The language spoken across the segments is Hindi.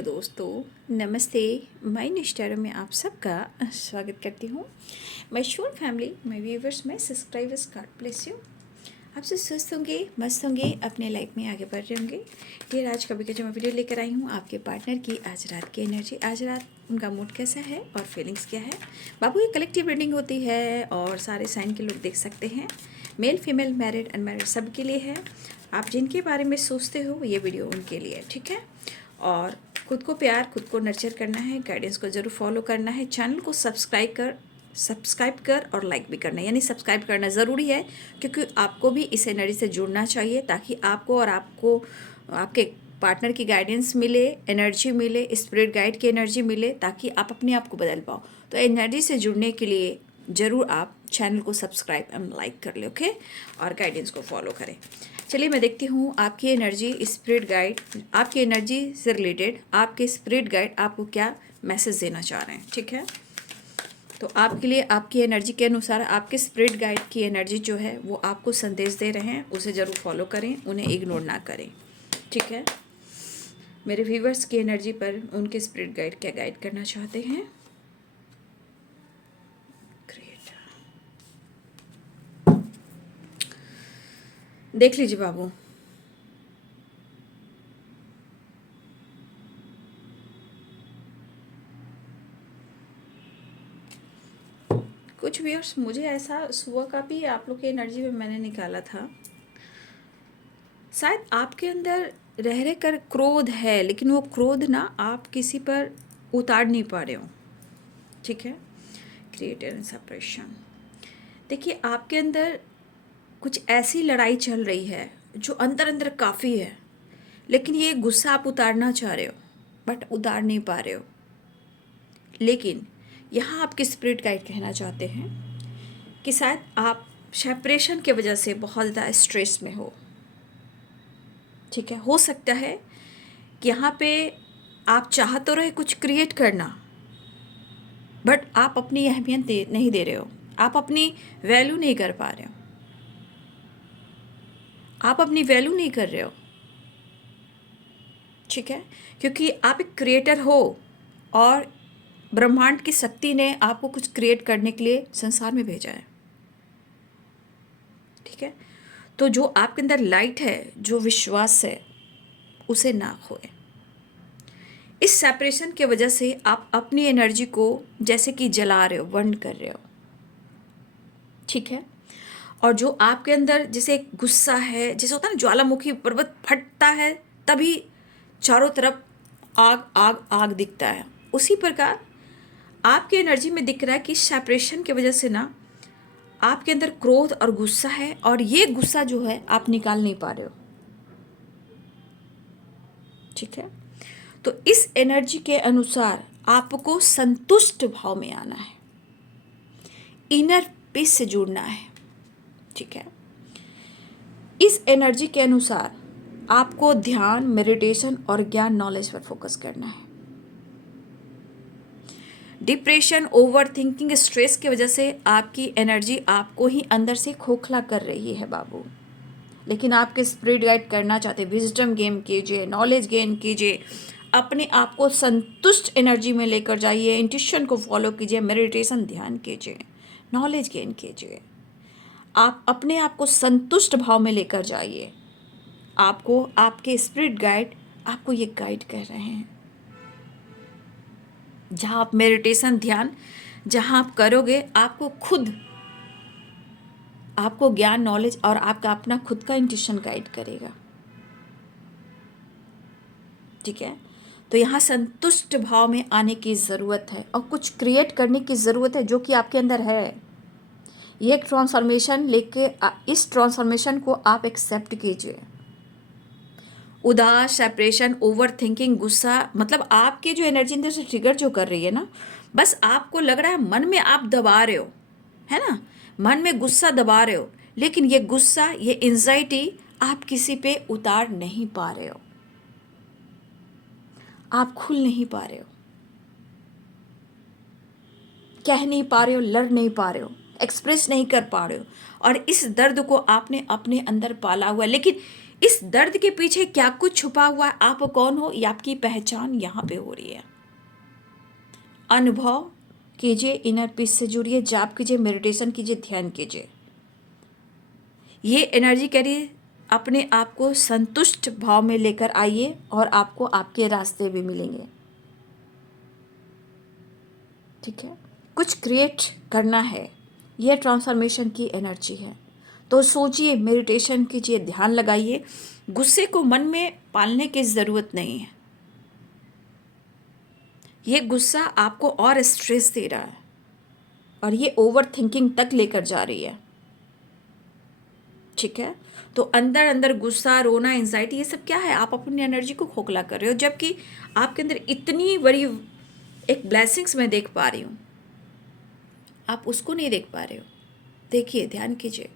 हेलो दोस्तों, नमस्ते। मैं निष्ठा में आप सबका स्वागत करती हूँ। My shown family, my viewers, my subscribers, God bless you. आप सब स्वस्थ होंगे, मस्त होंगे, अपने लाइफ में आगे बढ़ रहे होंगे। ये आज कभी का जो मैं वीडियो लेकर आई हूँ आपके पार्टनर की आज रात की एनर्जी, आज रात उनका मूड कैसा है और फीलिंग्स क्या है। बाबू, ये कलेक्टिव रीडिंग होती है और सारे साइन के लोग देख सकते हैं। मेल फीमेल मैरिड अनमैरिड सब के लिए है। आप जिनके बारे में सोचते हो ये वीडियो उनके लिए, ठीक है। और खुद को प्यार, खुद को नर्चर करना है, गाइडेंस को ज़रूर फॉलो करना है। चैनल को सब्सक्राइब कर और लाइक भी करना है, यानी सब्सक्राइब करना ज़रूरी है क्योंकि आपको भी इस एनर्जी से जुड़ना चाहिए ताकि आपको और आपके पार्टनर की गाइडेंस मिले, एनर्जी मिले, स्पिरिट गाइड की एनर्जी मिले ताकि आप अपने आप को बदल पाओ। तो एनर्जी से जुड़ने के लिए ज़रूर आप चैनल को सब्सक्राइब एंड लाइक कर ले, ओके, और गाइडेंस को फॉलो करें। चलिए मैं देखती हूँ आपकी एनर्जी, स्पिरिट गाइड आपकी एनर्जी से रिलेटेड, आपके स्पिरिट गाइड आपको क्या मैसेज देना चाह रहे हैं, ठीक है। तो आपके लिए आपकी एनर्जी के अनुसार आपके स्पिरिट गाइड की एनर्जी जो है वो आपको संदेश दे रहे हैं, उसे ज़रूर फॉलो करें, उन्हें इग्नोर ना करें, ठीक है। मेरे व्यूवर्स की एनर्जी पर उनके स्पिरिट गाइड क्या गाइड करना चाहते हैं। देख लीजिए बाबू, कुछ व्यूअर्स मुझे ऐसा सुबह का भी आप लोग की एनर्जी में मैंने निकाला था, शायद आपके अंदर रह कर क्रोध है, लेकिन वो क्रोध ना आप किसी पर उतार नहीं पा रहे हो, ठीक है। क्रिएटर एंड सेपरेशन, देखिए आपके अंदर कुछ ऐसी लड़ाई चल रही है जो अंदर अंदर काफ़ी है, लेकिन ये गुस्सा आप उतारना चाह रहे हो बट उतार नहीं पा रहे हो। लेकिन यहाँ आपके स्पिरिट गाइड कहना चाहते हैं कि शायद आप सेपरेशन की वजह से बहुत ज़्यादा स्ट्रेस में हो, ठीक है। हो सकता है कि यहाँ पे आप चाह तो रहे कुछ क्रिएट करना, बट आप अपनी अहमियत नहीं दे रहे हो, आप अपनी वैल्यू नहीं कर पा रहे हो, आप अपनी वैल्यू नहीं कर रहे हो, ठीक है। क्योंकि आप एक क्रिएटर हो और ब्रह्मांड की शक्ति ने आपको कुछ क्रिएट करने के लिए संसार में भेजा है, ठीक है। तो जो आपके अंदर लाइट है, जो विश्वास है, उसे ना खोए। इस सेपरेशन की वजह से आप अपनी एनर्जी को जैसे कि जला रहे हो, बर्न कर रहे हो, ठीक है। और जो आपके अंदर जैसे एक गुस्सा है, जैसे होता है ना ज्वालामुखी पर्वत फटता है तभी चारों तरफ आग आग आग दिखता है, उसी प्रकार आपके एनर्जी में दिख रहा है कि सेपरेशन की वजह से ना आपके अंदर क्रोध और गुस्सा है और ये गुस्सा जो है आप निकाल नहीं पा रहे हो, ठीक है। तो इस एनर्जी के अनुसार आपको संतुष्ट भाव में आना है, इनर पीस से जुड़ना है, ठीक है। इस एनर्जी के अनुसार आपको ध्यान, मेडिटेशन और ज्ञान, नॉलेज पर फोकस करना है। डिप्रेशन, ओवर थिंकिंग, स्ट्रेस की वजह से आपकी एनर्जी आपको ही अंदर से खोखला कर रही है बाबू, लेकिन आपके स्पिरिट गाइड करना चाहते, विजडम गेन कीजिए, नॉलेज गेन कीजिए, अपने आप को संतुष्ट एनर्जी में लेकर जाइए, इंट्यूशन को फॉलो कीजिए, मेडिटेशन ध्यान कीजिए, नॉलेज गेन कीजिए, आप अपने आप को संतुष्ट भाव में लेकर जाइए। आपको आपके स्पिरिट गाइड आपको ये गाइड कर रहे हैं। जहाँ आप मेडिटेशन, ध्यान जहाँ आप करोगे, आपको ज्ञान, नॉलेज और आपका अपना खुद का इंट्यूशन गाइड करेगा, ठीक है। तो यहाँ संतुष्ट भाव में आने की ज़रूरत है और कुछ क्रिएट करने की ज़रूरत है जो कि आपके अंदर है। ये एक ट्रांसफॉर्मेशन लेके इस ट्रांसफॉर्मेशन को आप एक्सेप्ट कीजिए। उदास, सेपरेशन, ओवर थिंकिंग, गुस्सा, मतलब आपके जो एनर्जी अंदर से ट्रिगर जो कर रही है ना, बस आपको लग रहा है मन में आप दबा रहे हो, है ना, मन में गुस्सा दबा रहे हो, लेकिन ये गुस्सा, ये एंजाइटी आप किसी पे उतार नहीं पा रहे हो, आप खुल नहीं पा रहे हो, कह नहीं पा रहे हो, लड़ नहीं पा रहे हो, एक्सप्रेस नहीं कर पा रहे हो, और इस दर्द को आपने अपने अंदर पाला हुआ है। लेकिन इस दर्द के पीछे क्या कुछ छुपा हुआ है, आप कौन हो, ये आपकी पहचान यहाँ पे हो रही है। अनुभव कीजिए, इनर पीस से जुड़िए, जाप कीजिए, मेडिटेशन कीजिए, ध्यान कीजिए। ये एनर्जी करिए, अपने आप को संतुष्ट भाव में लेकर आइए और आपको आपके रास्ते भी मिलेंगे। ठीक है, कुछ क्रिएट करना है, यह ट्रांसफॉर्मेशन की एनर्जी है। तो सोचिए, मेडिटेशन कीजिए, ध्यान लगाइए। गुस्से को मन में पालने की ज़रूरत नहीं है। ये गुस्सा आपको और स्ट्रेस दे रहा है और ये ओवर थिंकिंग तक लेकर जा रही है। ठीक है, तो अंदर अंदर गुस्सा, रोना, एंजाइटी, ये सब क्या है? आप अपनी एनर्जी को खोखला कर रहे हो, जबकि आपके अंदर इतनी बड़ी एक ब्लेसिंग्स मैं देख पा रही हूँ, आप उसको नहीं देख पा रहे हो। देखिए, ध्यान कीजिए।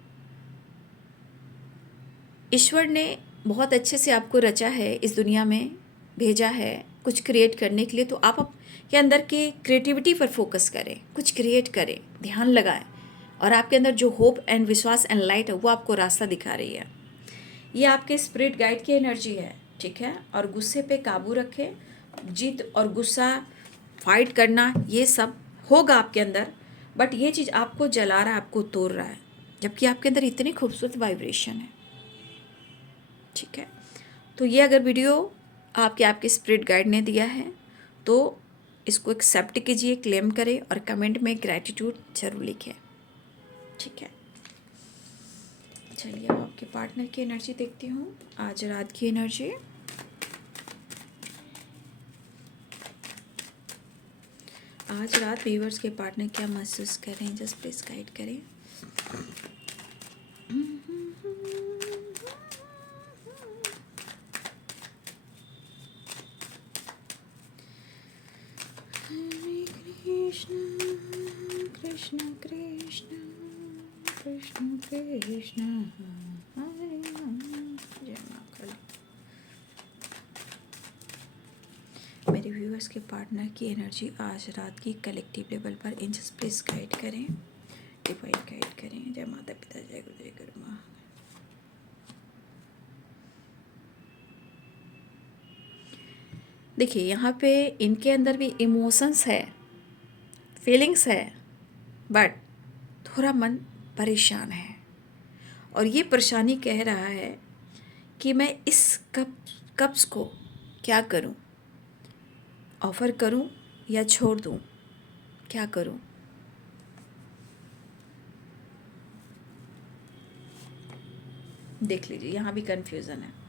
ईश्वर ने बहुत अच्छे से आपको रचा है, इस दुनिया में भेजा है कुछ क्रिएट करने के लिए। तो आप के अंदर के क्रिएटिविटी पर फोकस करें, कुछ क्रिएट करें, ध्यान लगाएं, और आपके अंदर जो होप एंड विश्वास एंड लाइट है वो आपको रास्ता दिखा रही है। ये आपके स्पिरिट गाइड की एनर्जी है। ठीक है, और गुस्से पे काबू रखें। जिद और गुस्सा, फाइट करना, ये सब होगा आपके अंदर, बट ये चीज़ आपको जला रहा है, आपको तोड़ रहा है, जबकि आपके अंदर इतनी खूबसूरत वाइब्रेशन है। ठीक है, तो ये अगर वीडियो आपके स्पिरिट गाइड ने दिया है तो इसको एक्सेप्ट कीजिए, क्लेम करें और कमेंट में ग्रैटिट्यूड जरूर लिखें। ठीक है, चलिए अब आपके पार्टनर की एनर्जी देखती हूँ, आज रात की एनर्जी। आज रात व्यूअर्स के पार्टनर क्या महसूस कर रहे हैं, जस्ट प्लीज गाइड करें। कृष्ण कृष्ण कृष्ण कृष्ण कृष्ण हरे राम, जय मां काली। मेरे व्यूअर्स के पार्टनर की एनर्जी आज रात की कलेक्टिव लेवल पर एंजल्स प्लीज गाइड करें, डिवाइन गाइड करें। जय माता पिता, जय गुरु, जय गुरु माँ। देखिए, यहाँ पे इनके अंदर भी इमोशंस है, फीलिंग्स है, बट थोड़ा मन परेशान है, और ये परेशानी कह रहा है कि मैं इस कब्ज को क्या करूं, ऑफ़र करूं या छोड़ दूं, क्या करूं। देख लीजिए, यहाँ भी कन्फ्यूज़न है।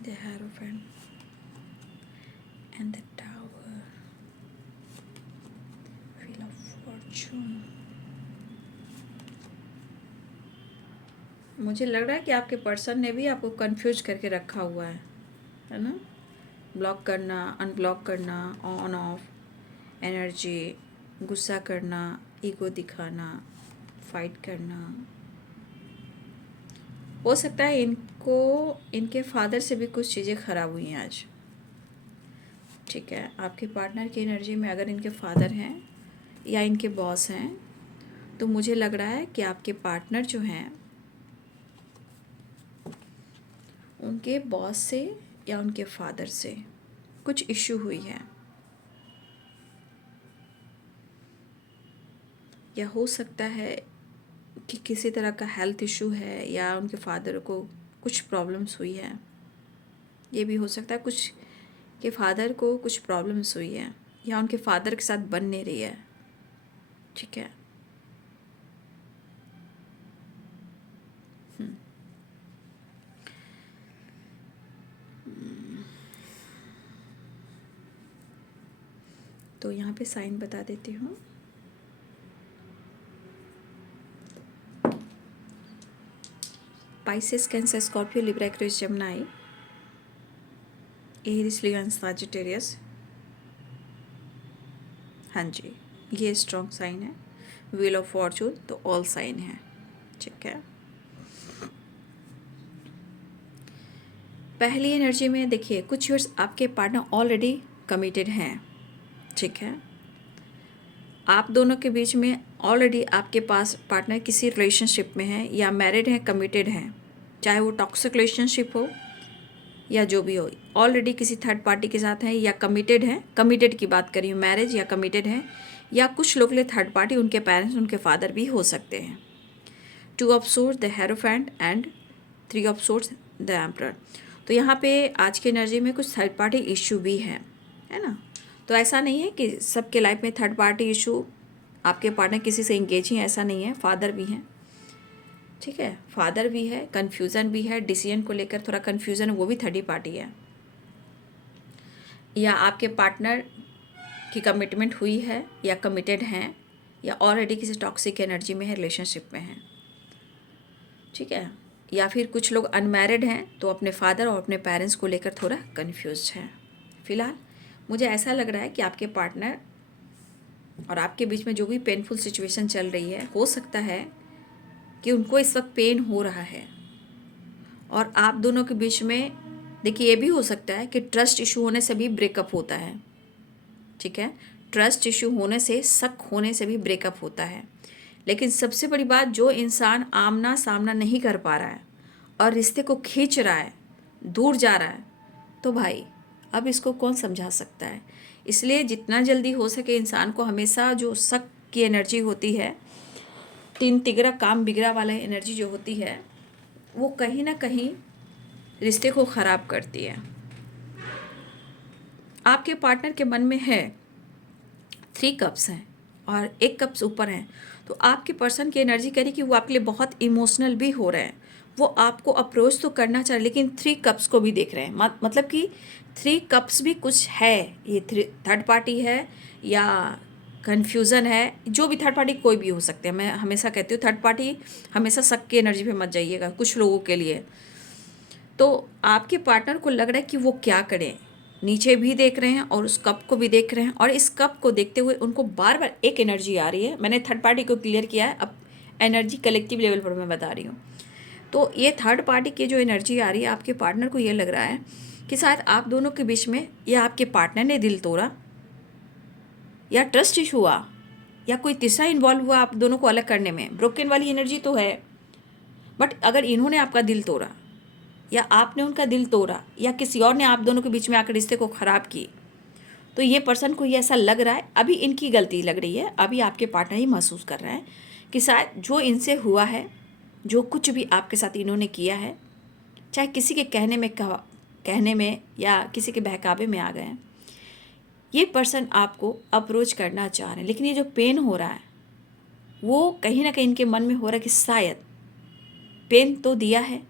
The Hierophant and the Tower, Wheel of Fortune। मुझे लग रहा है कि आपके पर्सन ने भी आपको कंफ्यूज करके रखा हुआ है ना? ब्लॉक करना, अनब्लॉक करना, ऑन ऑफ एनर्जी, गुस्सा करना, ईगो दिखाना, फाइट करना। हो सकता है इनको इनके फादर से भी कुछ चीज़ें ख़राब हुई हैं आज। ठीक है, आपके पार्टनर की एनर्जी में अगर इनके फादर हैं या इनके बॉस हैं, तो मुझे लग रहा है कि आपके पार्टनर जो हैं उनके बॉस से या उनके फादर से कुछ इश्यू हुई है, या हो सकता है कि किसी तरह का हेल्थ इशू है, या उनके फादर को कुछ प्रॉब्लम्स हुई है। ये भी हो सकता है कुछ के फादर को कुछ प्रॉब्लम्स हुई है, या उनके फादर के साथ बन नहीं रही है। ठीक है, तो यहाँ पे साइन बता देती हूँ। Pisces, Cancer, Scorpio, Libra, Aquarius, Gemini, Aries, Leo and Sagittarius। हाँ जी, ये स्ट्रॉन्ग साइन है। व्हील ऑफ फॉर्चून तो ऑल साइन है, ठीक है। पहली एनर्जी में देखिए, कुछ व्यूअर्स आपके पार्टनर ऑलरेडी कमिटेड हैं, ठीक है। आप दोनों के बीच में ऑलरेडी आपके पास पार्टनर किसी रिलेशनशिप में है या मैरिड है, कमिटेड हैं, चाहे वो टॉक्सिक रिलेशनशिप हो या जो भी हो, ऑलरेडी किसी थर्ड पार्टी के साथ हैं या कमिटेड हैं। कमिटेड की बात करी हूँ, मैरिज या कमिटेड हैं, या कुछ लोग लिए थर्ड पार्टी उनके पेरेंट्स, उनके फादर भी हो सकते हैं। 2 of swords, the hierophant and 3 of swords, the emperor. तो यहाँ पे आज की एनर्जी में कुछ थर्ड पार्टी इश्यू भी है ना। तो ऐसा नहीं है कि सबके लाइफ में थर्ड पार्टी इशू, आपके पार्टनर किसी से इंगेज ही, ऐसा नहीं है। फादर भी हैं, ठीक है, फादर भी है, कन्फ्यूज़न भी है, डिसीजन को लेकर थोड़ा कन्फ्यूज़न, वो भी थर्ड पार्टी है। या आपके पार्टनर की कमिटमेंट हुई है या कमिटेड हैं या ऑलरेडी किसी टॉक्सिक एनर्जी में है, रिलेशनशिप में है, ठीक है। या फिर कुछ लोग अनमैरिड हैं तो अपने फादर और अपने पेरेंट्स को लेकर थोड़ा कन्फ्यूज हैं। फिलहाल मुझे ऐसा लग रहा है कि आपके पार्टनर और आपके बीच में जो भी पेनफुल सिचुएशन चल रही है, हो सकता है कि उनको इस वक्त पेन हो रहा है। और आप दोनों के बीच में देखिए, ये भी हो सकता है कि ट्रस्ट इशू होने से भी ब्रेकअप होता है, ठीक है। ट्रस्ट इशू होने से, शक होने से भी ब्रेकअप होता है। लेकिन सबसे बड़ी बात, जो इंसान आमना सामना नहीं कर पा रहा है और रिश्ते को खींच रहा है, दूर जा रहा है, तो भाई अब इसको कौन समझा सकता है। इसलिए जितना जल्दी हो सके इंसान को हमेशा जो शक की एनर्जी होती है, तीन तिगड़ा काम बिगड़ा वाला एनर्जी जो होती है, वो कहीं ना कहीं रिश्ते को ख़राब करती है। आपके पार्टनर के मन में है 3 कप्स हैं और 1 कप्स ऊपर हैं, तो आपके पर्सन की एनर्जी कह रही कि वो आपके लिए बहुत इमोशनल भी हो रहे हैं। वो आपको अप्रोच तो करना चाह रहे, लेकिन 3 कप्स को भी देख रहे हैं। मतलब कि 3 कप्स भी कुछ है, ये थर्ड पार्टी है या कन्फ्यूज़न है, जो भी थर्ड पार्टी कोई भी हो सकते हैं। मैं हमेशा कहती हूँ थर्ड पार्टी हमेशा शक की एनर्जी पे मत जाइएगा कुछ लोगों के लिए। तो आपके पार्टनर को लग रहा है कि वो क्या करें, नीचे भी देख रहे हैं और उस कप को भी देख रहे हैं, और इस कप को देखते हुए उनको बार बार एक एनर्जी आ रही है। मैंने थर्ड पार्टी को क्लियर किया है, अब एनर्जी कलेक्टिव लेवल पर मैं बता रही हूँ। तो ये थर्ड पार्टी की जो एनर्जी आ रही है, आपके पार्टनर को ये लग रहा है कि शायद आप दोनों के बीच में या आपके पार्टनर ने दिल तोड़ा या ट्रस्ट इशू हुआ या कोई तीसरा इन्वॉल्व हुआ आप दोनों को अलग करने में। ब्रोकन वाली एनर्जी तो है, बट अगर इन्होंने आपका दिल तोड़ा या आपने उनका दिल तोड़ा या किसी और ने आप दोनों के बीच में आकर रिश्ते को ख़राब की, तो ये पर्सन को ये ऐसा लग रहा है, अभी इनकी गलती लग रही है, अभी आपके पार्टनर ही महसूस कर रहे हैं कि शायद जो इनसे हुआ है, जो कुछ भी आपके साथ इन्होंने किया है, चाहे किसी के कहने में या किसी के बहकावे में आ गए हैं, ये पर्सन आपको अप्रोच करना चाह रहे हैं। लेकिन ये जो पेन हो रहा है वो कहीं ना कहीं इनके मन में हो रहा है कि शायद पेन तो दिया है,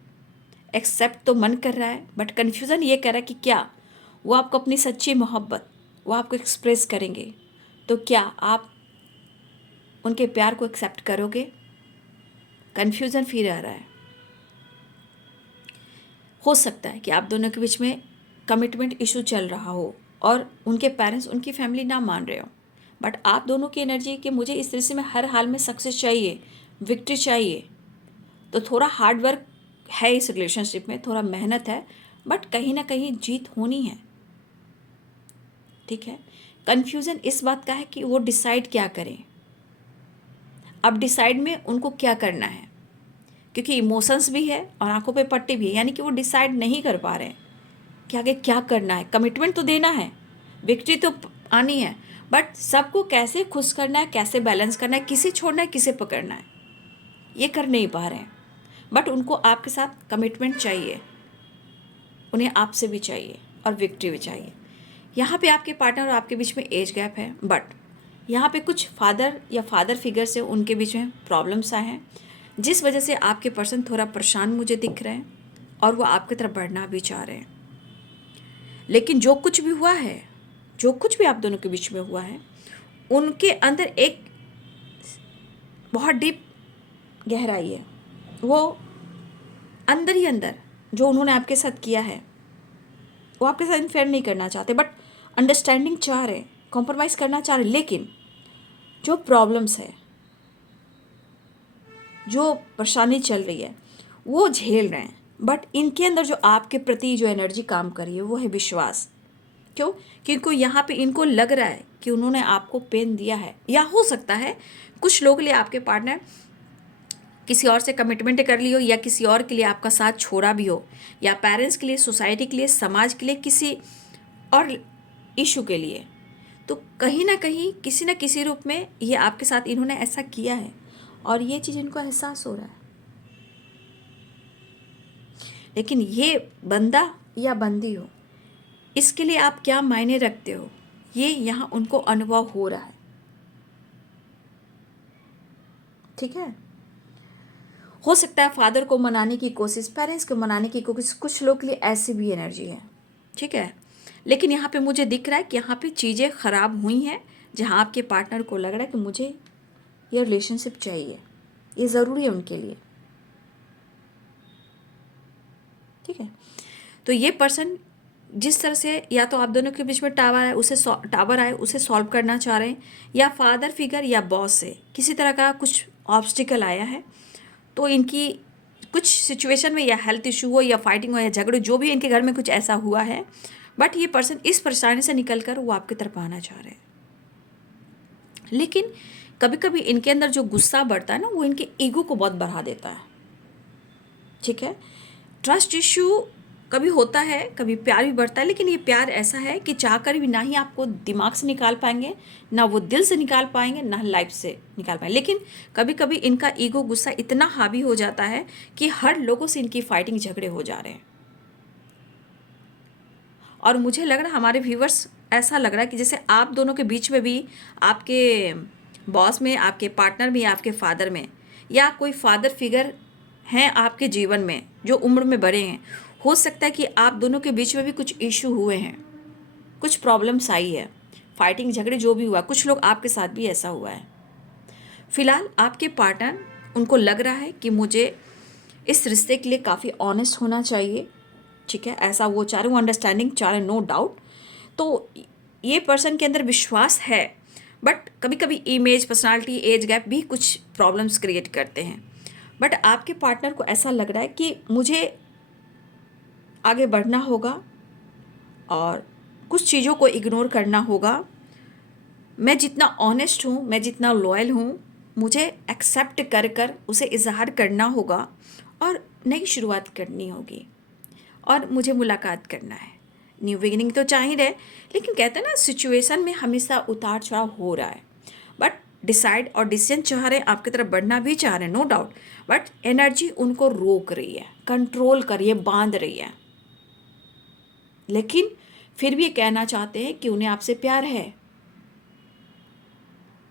एक्सेप्ट तो मन कर रहा है, बट कन्फ्यूज़न ये कर रहा है कि क्या वो आपको अपनी सच्ची मोहब्बत वो आपको एक्सप्रेस करेंगे, तो क्या आप उनके प्यार को एक्सेप्ट करोगे। कन्फ्यूज़न फील आ रहा है। हो सकता है कि आप दोनों के बीच में कमिटमेंट इशू चल रहा हो और उनके पेरेंट्स, उनकी फैमिली ना मान रहे हो, बट आप दोनों की एनर्जी कि मुझे इस तरह से में हर हाल में सक्सेस चाहिए, विक्ट्री चाहिए। तो थोड़ा हार्ड वर्क है इस रिलेशनशिप में, थोड़ा मेहनत है, बट कहीं ना कहीं जीत होनी है, ठीक है। कन्फ्यूज़न इस बात का है कि वो डिसाइड क्या करें। अब डिसाइड में उनको क्या करना है, क्योंकि इमोशंस भी है और आंखों पे पट्टी भी है, यानी कि वो डिसाइड नहीं कर पा रहे हैं कि आगे क्या करना है। कमिटमेंट तो देना है, विक्ट्री तो आनी है, बट सबको कैसे खुश करना है, कैसे बैलेंस करना है, किसे छोड़ना है, किसे पकड़ना है, ये कर नहीं पा रहे हैं। बट उनको आपके साथ कमिटमेंट चाहिए, उन्हें आपसे भी चाहिए और विक्ट्री भी चाहिए। यहाँ पे आपके पार्टनर और आपके बीच में एज गैप है, बट यहाँ पे कुछ फादर या फादर फिगर से उनके बीच में प्रॉब्लम्स आए हैं, जिस वजह से आपके पर्सन थोड़ा परेशान मुझे दिख रहे हैं और वो आपकी तरफ बढ़ना भी चाह रहे हैं। लेकिन जो कुछ भी हुआ है, जो कुछ भी आप दोनों के बीच में हुआ है, उनके अंदर एक बहुत डीप गहराई है। वो अंदर ही अंदर जो उन्होंने आपके साथ किया है वो आपके साथ इंटरफेयर नहीं करना चाहते, बट अंडरस्टैंडिंग चाह रहे, कॉम्प्रोमाइज़ करना चाह रहे, लेकिन जो प्रॉब्लम्स है, जो परेशानी चल रही है वो झेल रहे हैं। बट इनके अंदर जो आपके प्रति जो एनर्जी काम कर रही है वो है विश्वास। क्यों? क्योंकि यहाँ पे इनको लग रहा है कि उन्होंने आपको पेन दिया है, या हो सकता है कुछ लोगों के लिए आपके पार्टनर किसी और से कमिटमेंट कर ली हो, या किसी और के लिए आपका साथ छोड़ा भी हो, या पेरेंट्स के लिए, सोसाइटी के लिए, समाज के लिए, किसी और इशू के लिए। तो कहीं ना कहीं किसी न किसी रूप में ये आपके साथ इन्होंने ऐसा किया है और ये चीज़ इनको एहसास हो रहा है। लेकिन ये बंदा या बंदी हो, इसके लिए आप क्या मायने रखते हो, ये यहाँ उनको अनुभव हो रहा है। ठीक है? हो सकता है फादर को मनाने की कोशिश, पेरेंट्स को मनाने की कोशिश, कुछ लोग के लिए ऐसी भी एनर्जी है। ठीक है? लेकिन यहाँ पे मुझे दिख रहा है कि यहाँ पे चीज़ें ख़राब हुई हैं, जहाँ आपके पार्टनर को लग रहा है कि मुझे ये रिलेशनशिप चाहिए, ये ज़रूरी है उनके लिए। ठीक है? तो ये पर्सन जिस तरह से या तो आप दोनों के बीच में टावर आए उसे सॉल्व करना चाह रहे हैं, या फादर फिगर या बॉस से किसी तरह का कुछ ऑब्स्टिकल आया है, तो इनकी कुछ सिचुएशन में या हेल्थ इशू हो या फाइटिंग हो या झगड़े, जो भी इनके घर में कुछ ऐसा हुआ है, बट ये पर्सन इस परेशानी से निकल कर वो आपकी तरफ आना चाह रहे हैं। लेकिन कभी कभी इनके अंदर जो गुस्सा बढ़ता है ना, वो इनके ईगो को बहुत बढ़ा देता है। ठीक है? ट्रस्ट इशू कभी होता है, कभी प्यार भी बढ़ता है, लेकिन ये प्यार ऐसा है कि चाहकर भी ना ही आपको दिमाग से निकाल पाएंगे, ना वो दिल से निकाल पाएंगे, ना लाइफ से निकाल पाएंगे। लेकिन कभी कभी इनका ईगो, गुस्सा इतना हावी हो जाता है कि हर लोगों से इनकी फाइटिंग, झगड़े हो जा रहे हैं। और मुझे लग रहा है, हमारे व्यूवर्स ऐसा लग रहा है कि जैसे आप दोनों के बीच में भी, आपके बॉस में, आपके पार्टनर में, या आपके फादर में, या कोई फादर फिगर हैं आपके जीवन में जो उम्र में बड़े हैं, हो सकता है कि आप दोनों के बीच में भी कुछ इशू हुए हैं, कुछ प्रॉब्लम्स आई है, फाइटिंग, झगड़े जो भी हुआ, कुछ लोग आपके साथ भी ऐसा हुआ है। फिलहाल आपके पार्टनर, उनको लग रहा है कि मुझे इस रिश्ते के लिए काफ़ी ऑनेस्ट होना चाहिए। ठीक है? ऐसा वो चाह रहे, वो अंडरस्टैंडिंग चाह रहे, नो डाउट। तो ये पर्सन के अंदर विश्वास है, बट कभी कभी इमेज, पर्सनालिटी, एज गैप भी कुछ प्रॉब्लम्स क्रिएट करते हैं। बट आपके पार्टनर को ऐसा लग रहा है कि मुझे आगे बढ़ना होगा और कुछ चीज़ों को इग्नोर करना होगा। मैं जितना ऑनेस्ट हूँ, मैं जितना लॉयल हूँ, मुझे एक्सेप्ट कर कर उसे इजहार करना होगा और नई शुरुआत करनी होगी, और मुझे मुलाकात करना है। न्यू बिगिनिंग तो चाह ही रहे, लेकिन कहते हैं ना, सिचुएशन में हमेशा उतार चढ़ाव हो रहा है। बट डिसाइड और डिसीजन चाह रहे हैं, आपकी तरफ बढ़ना भी चाह रहे हैं, नो डाउट। बट एनर्जी उनको रोक रही है, कंट्रोल कर रही है, बांध रही है। लेकिन फिर भी ये कहना चाहते हैं कि उन्हें आपसे प्यार है,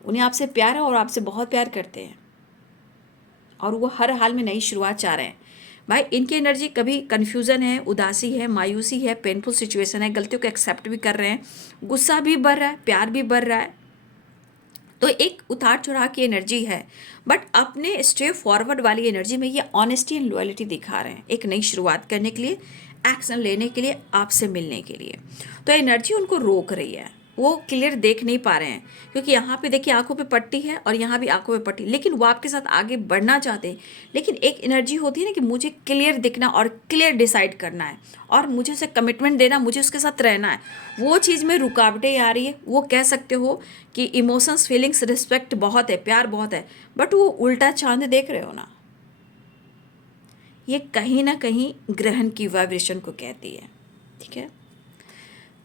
उन्हें आपसे प्यार है और आपसे बहुत प्यार करते हैं, और वो हर हाल में नई शुरुआत चाह रहे हैं। भाई, इनकी एनर्जी कभी कन्फ्यूज़न है, उदासी है, मायूसी है, पेनफुल सिचुएशन है, गलतियों को एक्सेप्ट भी कर रहे हैं, गुस्सा भी बढ़ रहा है, प्यार भी बढ़ रहा है। तो एक उतार चढ़ाव की एनर्जी है, बट अपने स्टे फॉरवर्ड वाली एनर्जी में ये ऑनेस्टी एंड लॉयल्टी दिखा रहे हैं, एक नई शुरुआत करने के लिए, एक्शन लेने के लिए, आपसे मिलने के लिए। तो एनर्जी उनको रोक रही है, वो क्लियर देख नहीं पा रहे हैं, क्योंकि यहाँ पे देखिए आंखों पे पट्टी है और यहाँ भी आंखों पे पट्टी, लेकिन वो आपके साथ आगे बढ़ना चाहते हैं। लेकिन एक एनर्जी होती है ना कि मुझे क्लियर दिखना और क्लियर डिसाइड करना है, और मुझे उसे कमिटमेंट देना, मुझे उसके साथ रहना है। वो चीज़ में रुकावटें आ रही है। वो कह सकते हो कि इमोशंस, फीलिंग्स, रिस्पेक्ट बहुत है, प्यार बहुत है, बट वो उल्टा चांद देख रहे हो ना, ये कहीं ना कहीं ग्रहण की वाइब्रेशन को कहती है। ठीक है?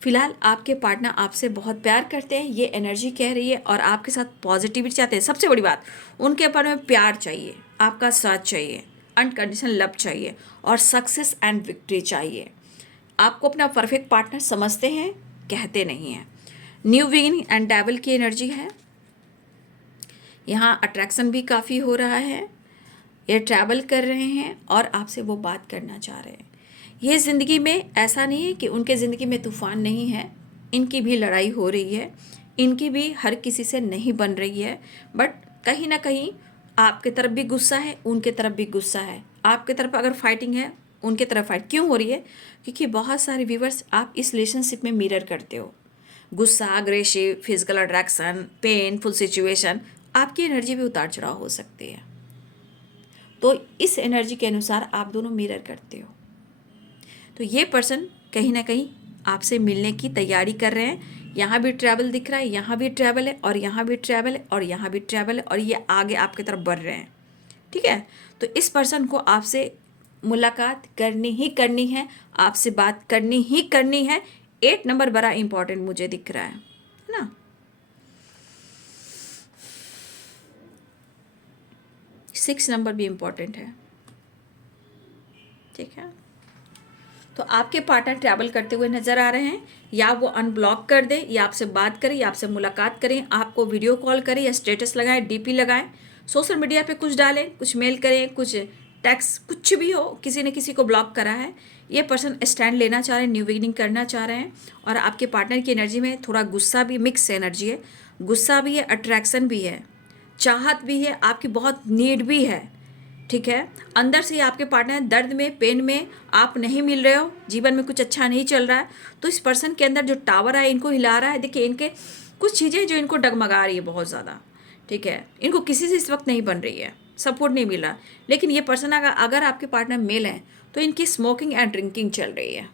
फिलहाल आपके पार्टनर आपसे बहुत प्यार करते हैं, ये एनर्जी कह रही है, और आपके साथ पॉजिटिविटी चाहते हैं। सबसे बड़ी बात, उनके ऊपर में प्यार चाहिए, आपका साथ चाहिए, अनकंडीशनल लव चाहिए, और सक्सेस एंड विक्ट्री चाहिए। आपको अपना परफेक्ट पार्टनर समझते हैं, कहते नहीं हैं। न्यू बिगिनिंग एंड डेविल की एनर्जी है। यहाँ अट्रैक्शन भी काफ़ी हो रहा है, ये ट्रैवल कर रहे हैं और आपसे वो बात करना चाह रहे हैं। ये ज़िंदगी में ऐसा नहीं है कि उनके ज़िंदगी में तूफ़ान नहीं है, इनकी भी लड़ाई हो रही है, इनकी भी हर किसी से नहीं बन रही है, बट कहीं ना कहीं आपके तरफ भी गुस्सा है, उनके तरफ भी गुस्सा है, आपकी तरफ अगर फाइटिंग है, उनके तरफ फाइट क्यों हो रही है? क्योंकि बहुत सारे व्यूवर्स आप इस रिलेशनशिप में मिरर करते हो। गुस्सा, aggressive, physical attraction, painful situation, आपकी एनर्जी भी उतार चढ़ाव हो सकती है। तो इस एनर्जी के अनुसार आप दोनों मिरर करते हो। तो ये पर्सन कहीं ना कहीं आपसे मिलने की तैयारी कर रहे हैं। यहाँ भी ट्रैवल दिख रहा है, यहाँ भी ट्रैवल है, और यहाँ भी ट्रैवल है, और यहाँ भी ट्रैवल है, और ये आगे आपकी तरफ बढ़ रहे हैं। ठीक है, तो इस पर्सन को आपसे मुलाकात करनी ही करनी है, आपसे बात करनी ही करनी है। 8 नंबर बड़ा इंपॉर्टेंट मुझे दिख रहा है ना। 6 नंबर भी इम्पॉर्टेंट है। ठीक है, तो आपके पार्टनर ट्रैवल करते हुए नज़र आ रहे हैं। या वो अनब्लॉक कर दें, या आपसे बात करें, या आपसे मुलाकात करें, आपको वीडियो कॉल करें, या स्टेटस लगाएं, डीपी लगाएं, सोशल मीडिया पे कुछ डालें, कुछ मेल करें, कुछ टेक्स्ट, कुछ भी हो, किसी ने किसी को ब्लॉक करा है। ये पर्सन स्टैंड लेना चाह रहे हैं, न्यू बिगिनिंग करना चाह रहे हैं। और आपके पार्टनर की एनर्जी में थोड़ा गुस्सा भी, मिक्स एनर्जी है। गुस्सा भी है, अट्रैक्शन भी है, चाहत भी है, आपकी बहुत नीड भी है। ठीक है, अंदर से आपके पार्टनर दर्द में, पेन में, आप नहीं मिल रहे हो, जीवन में कुछ अच्छा नहीं चल रहा है। तो इस पर्सन के अंदर जो टावर है इनको हिला रहा है। देखिए, इनके कुछ चीज़ें जो इनको डगमगा रही है बहुत ज़्यादा। ठीक है, इनको किसी से इस वक्त नहीं बन रही है, सपोर्ट नहीं मिल रहा। लेकिन ये पर्सन अगर आपके पार्टनर मेल हैं तो इनकी स्मोकिंग एंड ड्रिंकिंग चल रही है।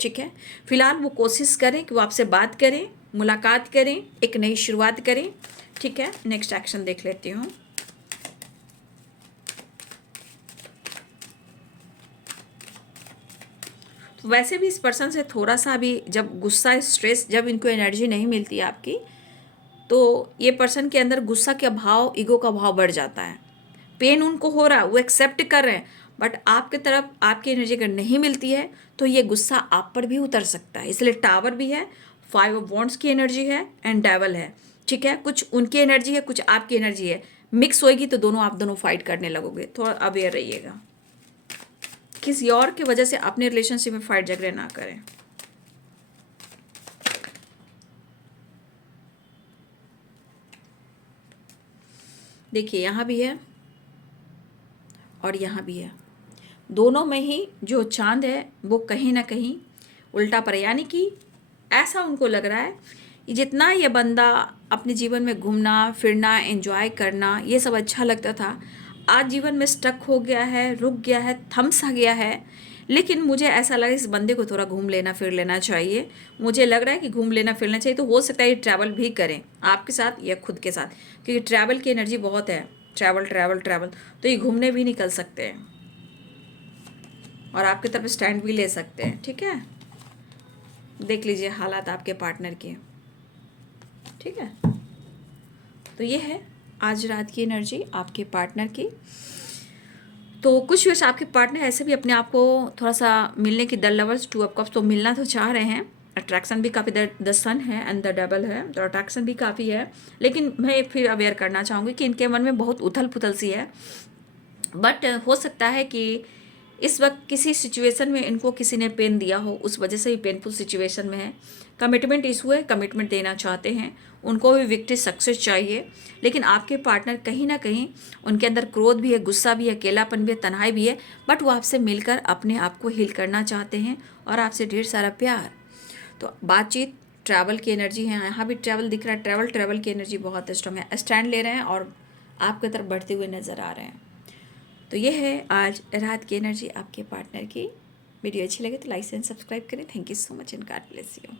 ठीक है, फिलहाल वो कोशिश करें कि वो आपसे बात करें, मुलाकात करें, एक नई शुरुआत करें। ठीक है, नेक्स्ट एक्शन देख लेती हूँ। तो वैसे भी इस पर्सन से थोड़ा सा भी जब गुस्सा, स्ट्रेस, जब इनको एनर्जी नहीं मिलती है आपकी, तो ये पर्सन के अंदर गुस्सा का भाव, ईगो का भाव बढ़ जाता है। पेन उनको हो रहा है, वो एक्सेप्ट कर रहे हैं, बट आपके तरफ आपकी एनर्जी अगर नहीं मिलती है तो ये गुस्सा आप पर भी उतर सकता है। इसलिए टावर भी है, 5 ऑफ वॉन्ड्स की एनर्जी है, एंड डेविल है। ठीक है, कुछ उनकी एनर्जी है, कुछ आपकी एनर्जी है, मिक्स होएगी तो दोनों आप दोनों फाइट करने लगोगे। थोड़ा अवेयर रहिएगा, किसी और की वजह से अपने रिलेशनशिप में फाइट झगड़े ना करें। देखिए, यहाँ भी है और यहाँ भी है, दोनों में ही जो चांद है वो कहीं ना कहीं उल्टा पर, यानी कि ऐसा उनको लग रहा है कि जितना ये बंदा अपने जीवन में घूमना फिरना, एंजॉय करना, ये सब अच्छा लगता था, आज जीवन में स्टक हो गया है, रुक गया है, थम सा गया है। लेकिन मुझे ऐसा लगा इस बंदे को थोड़ा घूम लेना फिर लेना चाहिए। मुझे लग रहा है कि घूम लेना फिरना चाहिए। तो हो सकता है ये ट्रैवल भी करें आपके साथ या खुद के साथ, क्योंकि ट्रैवल की एनर्जी बहुत है। ट्रैवल ट्रैवल ट्रैवल, तो ये घूमने भी निकल सकते हैं और आपकी तरफ स्टैंड भी ले सकते हैं। ठीक है, देख लीजिए हालात आपके पार्टनर के। ठीक है, तो ये है आज रात की एनर्जी आपके पार्टनर की। तो कुछ वर्ष आपके पार्टनर ऐसे भी अपने आप को थोड़ा सा मिलने की, द लवर्स, 2 ऑफ कप्स, तो मिलना तो चाह रहे हैं। अट्रैक्शन भी काफ़ी, द सन है एंड द डबल है, तो अट्रैक्शन भी काफ़ी है। लेकिन मैं फिर अवेयर करना चाहूँगी कि इनके मन में बहुत उथल पुथल सी है। बट हो सकता है कि इस वक्त किसी सिचुएशन में इनको किसी ने पेन दिया हो, उस वजह से ही पेनफुल सिचुएशन में है। कमिटमेंट इशू है, कमिटमेंट देना चाहते हैं, उनको भी विक्ट्री सक्सेस चाहिए। लेकिन आपके पार्टनर कहीं ना कहीं उनके अंदर क्रोध भी है, गुस्सा भी है, अकेलापन भी है, तन्हाई भी है, बट वो आपसे मिलकर अपने आप को हील करना चाहते हैं और आपसे ढेर सारा प्यार। तो बातचीत, ट्रैवल की एनर्जी है, यहाँ भी ट्रैवल दिख रहा है, ट्रैवल की एनर्जी बहुत स्ट्रांग है, स्टैंड ले रहे हैं और आपकी तरफ बढ़ते हुए नज़र आ रहे हैं। तो ये है आज रात की एनर्जी आपके पार्टनर की। वीडियो अच्छी लगे तो लाइक एंड सब्सक्राइब करें। Thank you so much and God bless you.